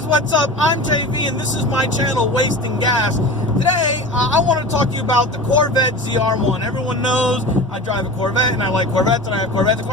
guys, what's up? I'm JV and this is my channel, Wasting Gas. Today, I want to talk to you about the Corvette ZR1. Everyone knows I drive a Corvette and I like Corvettes and I have Corvette,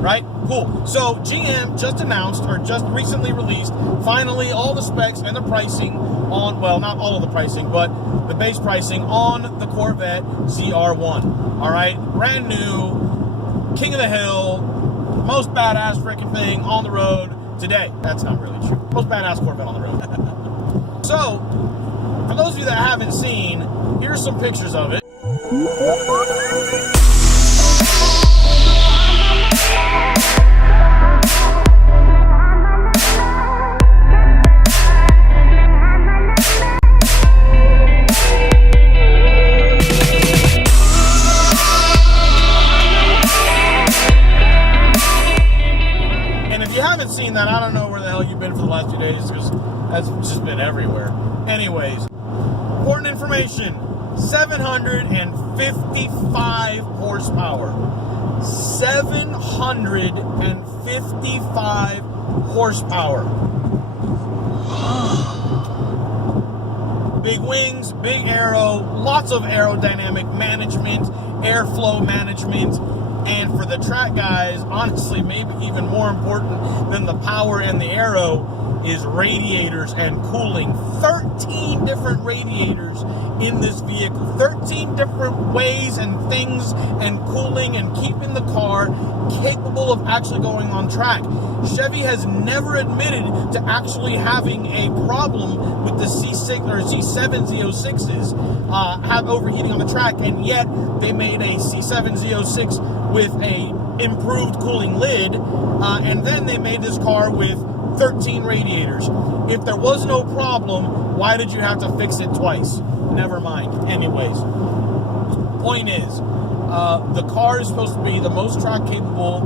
right? Cool. So GM just announced, or just recently released, finally all the specs and the pricing on, well, not all of the pricing, but the base pricing on the Corvette ZR1. All right, brand new, king of the hill, most badass freaking thing on the road today. That's not really true. Most badass Corvette on the road. So, for those of you that haven't seen, here's some pictures of it. Seen that, I don't know where the hell you've been for the last 2 days, because that's just been everywhere. Anyways, important information: 755 horsepower. 755 horsepower. Big wings, big aero, lots of aerodynamic management, airflow management. And for the track guys, honestly, maybe even more important than the power and the aero is radiators and cooling. 13 different radiators in this vehicle. 13 different ways and things and cooling and keeping the car capable of actually going on track. Chevy has never admitted to actually having a problem with the C6 or C7 Z06s have overheating on the track, and yet they made a C7 Z06 with a improved cooling lid, and then they made this car with 13 radiators. If there was no problem, why did you have to fix it twice? Never mind. Anyways, point is, the car is supposed to be the most track capable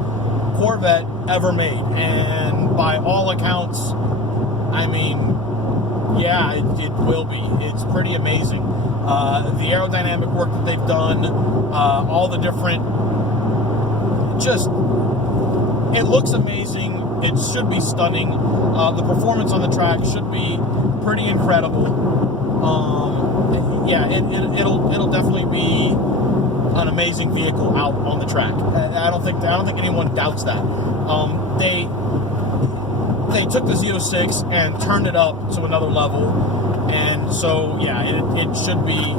Corvette ever made, and by all accounts, I mean, yeah, it will be. It's pretty amazing. The aerodynamic work that they've done, all the different, just, it looks amazing. It should be stunning. The performance on the track should be pretty incredible. Yeah, it'll definitely be an amazing vehicle out on the track. I don't think anyone doubts that. They took the Z06 and turned it up to another level, and so yeah, it should be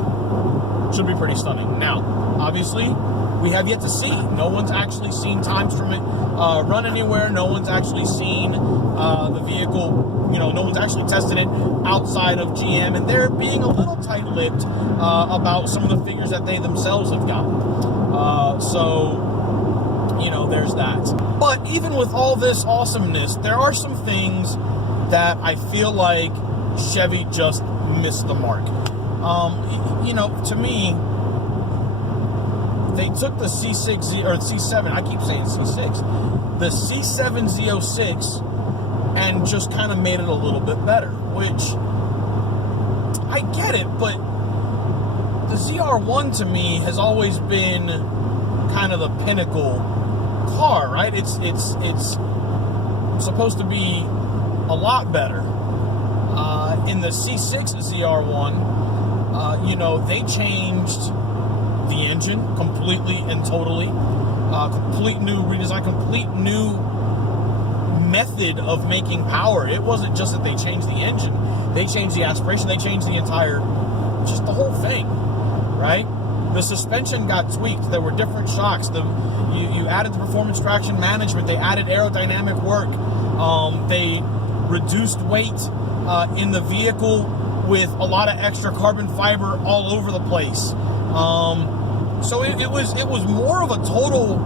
pretty stunning. Now, obviously, we have yet to see. No one's actually seen times from it run anywhere. No one's actually seen the vehicle. You know, no one's actually tested it outside of GM, and they're being a little tight-lipped about some of the figures that they themselves have gotten. So, you know, there's that. But even with all this awesomeness, there are some things that I feel like Chevy just missed the mark. You know, to me, they took the C6 or C7, I keep saying C6, the C7 Z06, and just kind of made it a little bit better, which I get it, but the ZR1 to me has always been kind of the pinnacle car, right? It's supposed to be a lot better. In the C6 ZR1, you know, they changed the engine completely and totally, complete new redesign, complete new method of making power. It wasn't just that they changed the engine, they changed the aspiration, they changed the entire, just the whole thing, right? The suspension got tweaked, there were different shocks, you added the performance traction management, they added aerodynamic work, they reduced weight in the vehicle with a lot of extra carbon fiber all over the place. So it was more of a total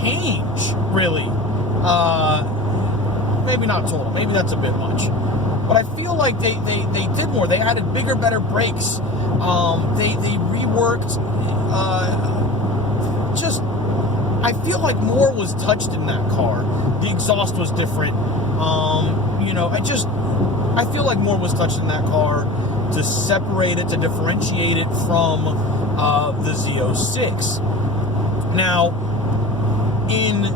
change, really. Maybe not total, maybe that's a bit much. But I feel like they did more. They added bigger, better brakes. They reworked, just, I feel like more was touched in that car. The exhaust was different. You know, I feel like more was touched in that car to separate it, to differentiate it from the Z06. Now, in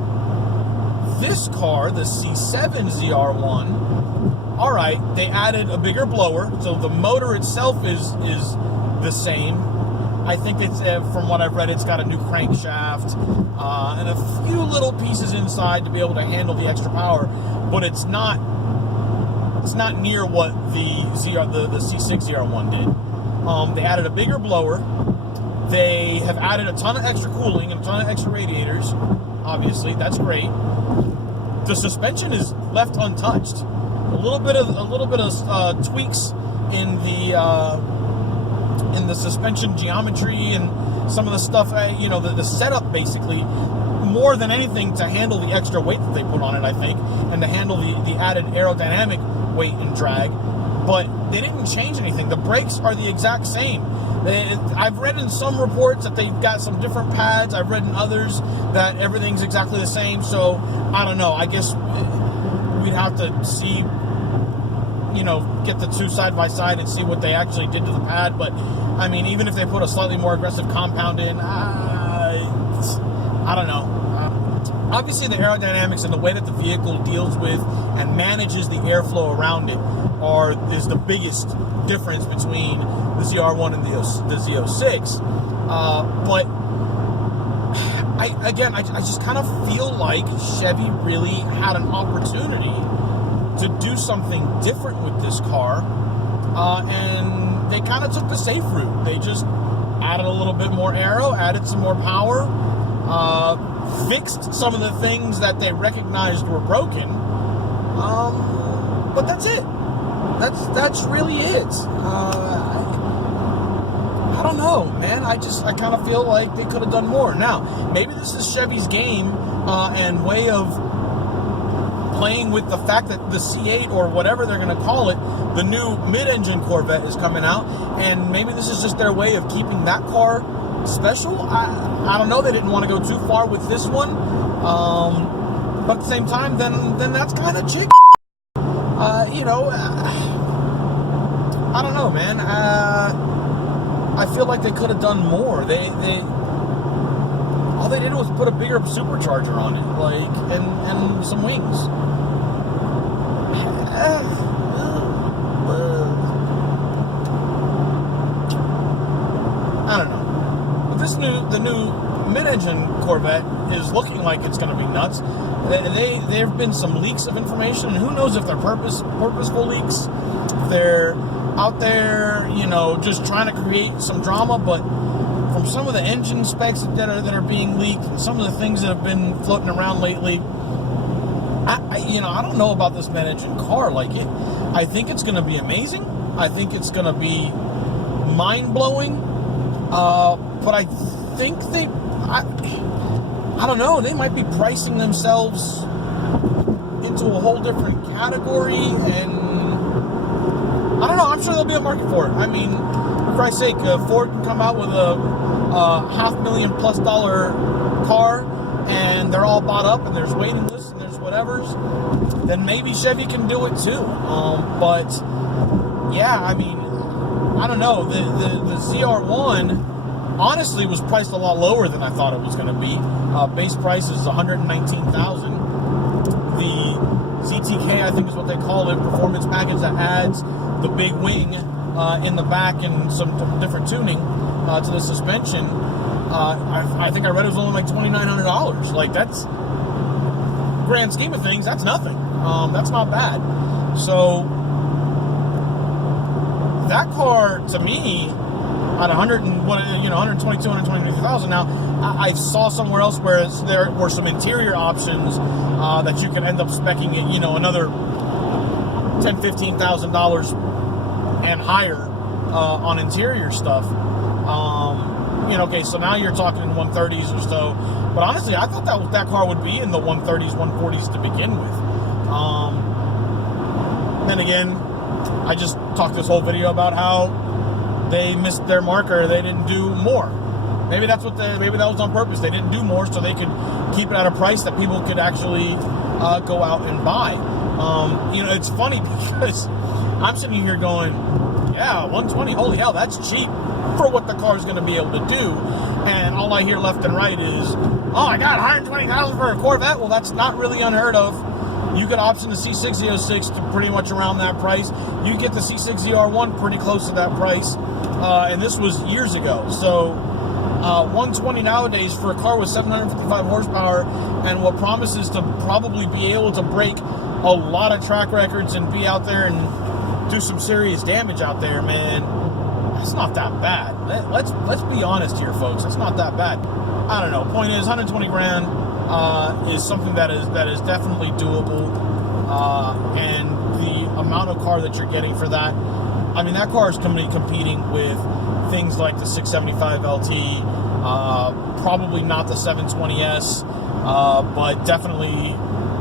this car, the C7 ZR1, all right, they added a bigger blower, so the motor itself is the same. I think it's, from what I've read, it's got a new crankshaft and a few little pieces inside to be able to handle the extra power, but it's not near what the C6 ZR1 did. They added a bigger blower. They have added a ton of extra cooling and a ton of extra radiators. Obviously, that's great. The suspension is left untouched. A little bit of tweaks in the suspension geometry and some of the stuff. The setup basically, more than anything, to handle the extra weight that they put on it, I think, and to handle the added aerodynamic weight and drag. But they didn't change anything. The brakes are the exact same. I've read in some reports that they've got some different pads. I've read in others that everything's exactly the same. So, I don't know. I guess we'd have to see, get the two side by side and see what they actually did to the pad. But, I mean, even if they put a slightly more aggressive compound in, I don't know. Obviously, the aerodynamics and the way that the vehicle deals with and manages the airflow around it is the biggest difference between the ZR1 and the Z06. But I just kind of feel like Chevy really had an opportunity to do something different with this car, and they kind of took the safe route. They just added a little bit more aero, added some more power, fixed some of the things that they recognized were broken, but that's it. That's really it. I don't know, man. I kind of feel like they could have done more. Now, maybe this is Chevy's game and way of playing with the fact that the C8, or whatever they're going to call it, the new mid-engine Corvette is coming out, and maybe this is just their way of keeping that car special. I don't know. They didn't want to go too far with this one, but at the same time, then that's kind of chick. I don't know, man. I feel like they could have done more. They all they did was put a bigger supercharger on it, and some wings. I don't know. But the new mid-engine Corvette is looking like it's going to be nuts. There have been some leaks of information, and who knows if they're purposeful leaks. They're out there, just trying to create some drama, but from some of the engine specs that are being leaked, and some of the things that have been floating around lately, I don't know about this mid-engine car. I think it's going to be amazing. I think it's going to be mind-blowing. But I think I don't know, they might be pricing themselves into a whole different category, and I don't know, I'm sure there'll be a market for it. I mean, for Christ's sake, Ford can come out with a $500,000+ car, and they're all bought up, and there's waiting lists, and there's whatevers, then maybe Chevy can do it too. But, yeah, I mean, I don't know, the ZR1 honestly was priced a lot lower than I thought it was going to be. Base price is $119,000. The ZTK, I think is what they call it, performance package that adds the big wing in the back and some different tuning to the suspension. I think I read it was only like $2,900. That's, grand scheme of things, that's nothing. That's not bad. So that car, to me, at 122,000, 123,000. Now, I saw somewhere else where there were some interior options that you can end up speccing it, another $10,000, $15,000 and higher on interior stuff. Okay, so now you're talking in 130s or so. But honestly, I thought that car would be in the 130s, 140s to begin with. Then again, I just talked this whole video about how they missed their marker. They didn't do more. Maybe that was on purpose. They didn't do more so they could keep it at a price that people could actually go out and buy. It's funny because I'm sitting here going, yeah, 120, holy hell, that's cheap for what the car's going to be able to do. And all I hear left and right is, oh my God, 120,000 for a Corvette? Well, that's not really unheard of. You could option the C6006 to pretty much around that price. You get the C6 ZR1 pretty close to that price. And this was years ago. So 120 nowadays for a car with 755 horsepower and what promises to probably be able to break a lot of track records and be out there and do some serious damage out there, man, that's not that bad. Let's be honest here, folks. It's not that bad. I don't know. Point is, 120 grand is something that is definitely doable. And the amount of car that you're getting for that, I mean, that car is competing with things like the 675 LT, probably not the 720S, but definitely,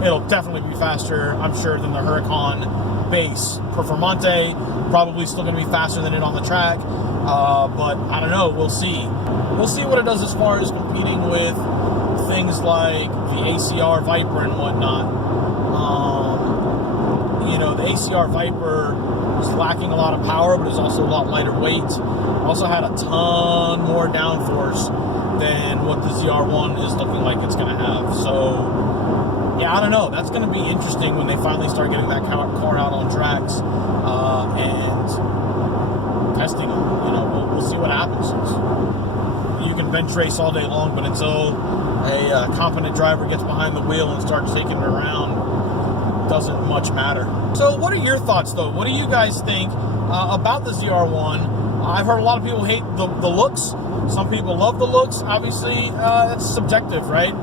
it'll definitely be faster, I'm sure, than the Huracan base. Performante, probably still going to be faster than it on the track, but I don't know, we'll see. We'll see what it does as far as competing with things like the ACR Viper and whatnot. You know, the ACR Viper was lacking a lot of power, but it's also a lot lighter weight. Also had a ton more downforce than what the ZR1 is looking like it's going to have. So, yeah, I don't know. That's going to be interesting when they finally start getting that car out on tracks and testing them. You know, we'll see what happens. You can bench race all day long, but until a competent driver gets behind the wheel and starts taking it around, doesn't much matter. So what are your thoughts, though? What do you guys think about the ZR1? I've heard a lot of people hate the looks. Some people love the looks. Obviously, that's subjective, right?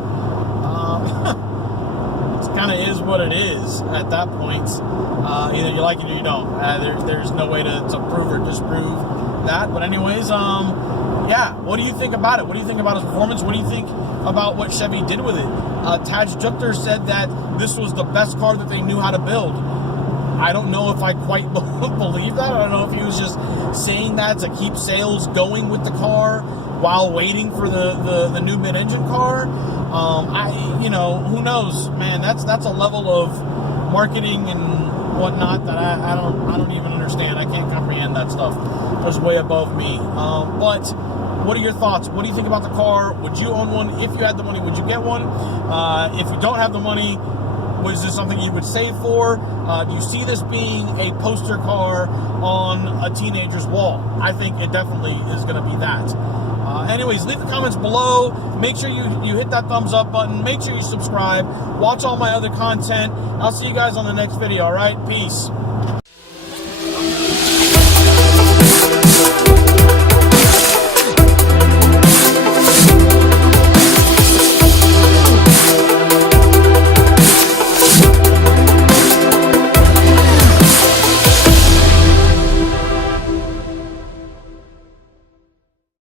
It kind of is what it is at that point. Either you like it or you don't. There's no way to prove or disprove that. But anyways, yeah, what do you think about it? What do you think about his performance? What do you think about what Chevy did with it? Taj Jukter said that this was the best car that they knew how to build. I don't know if I quite believe that. I don't know if he was just saying that to keep sales going with the car while waiting for the new mid-engine car. You know, who knows, man? That's a level of marketing and whatnot that I don't even understand. I can't comprehend that stuff. That's way above me. But what are your thoughts? What do you think about the car? Would you own one? If you had the money, would you get one? If you don't have the money, was this something you would save for? Do you see this being a poster car on a teenager's wall? I think it definitely is going to be that. Anyways, leave the comments below. Make sure you hit that thumbs up button. Make sure you subscribe. Watch all my other content. I'll see you guys on the next video, all right? Peace.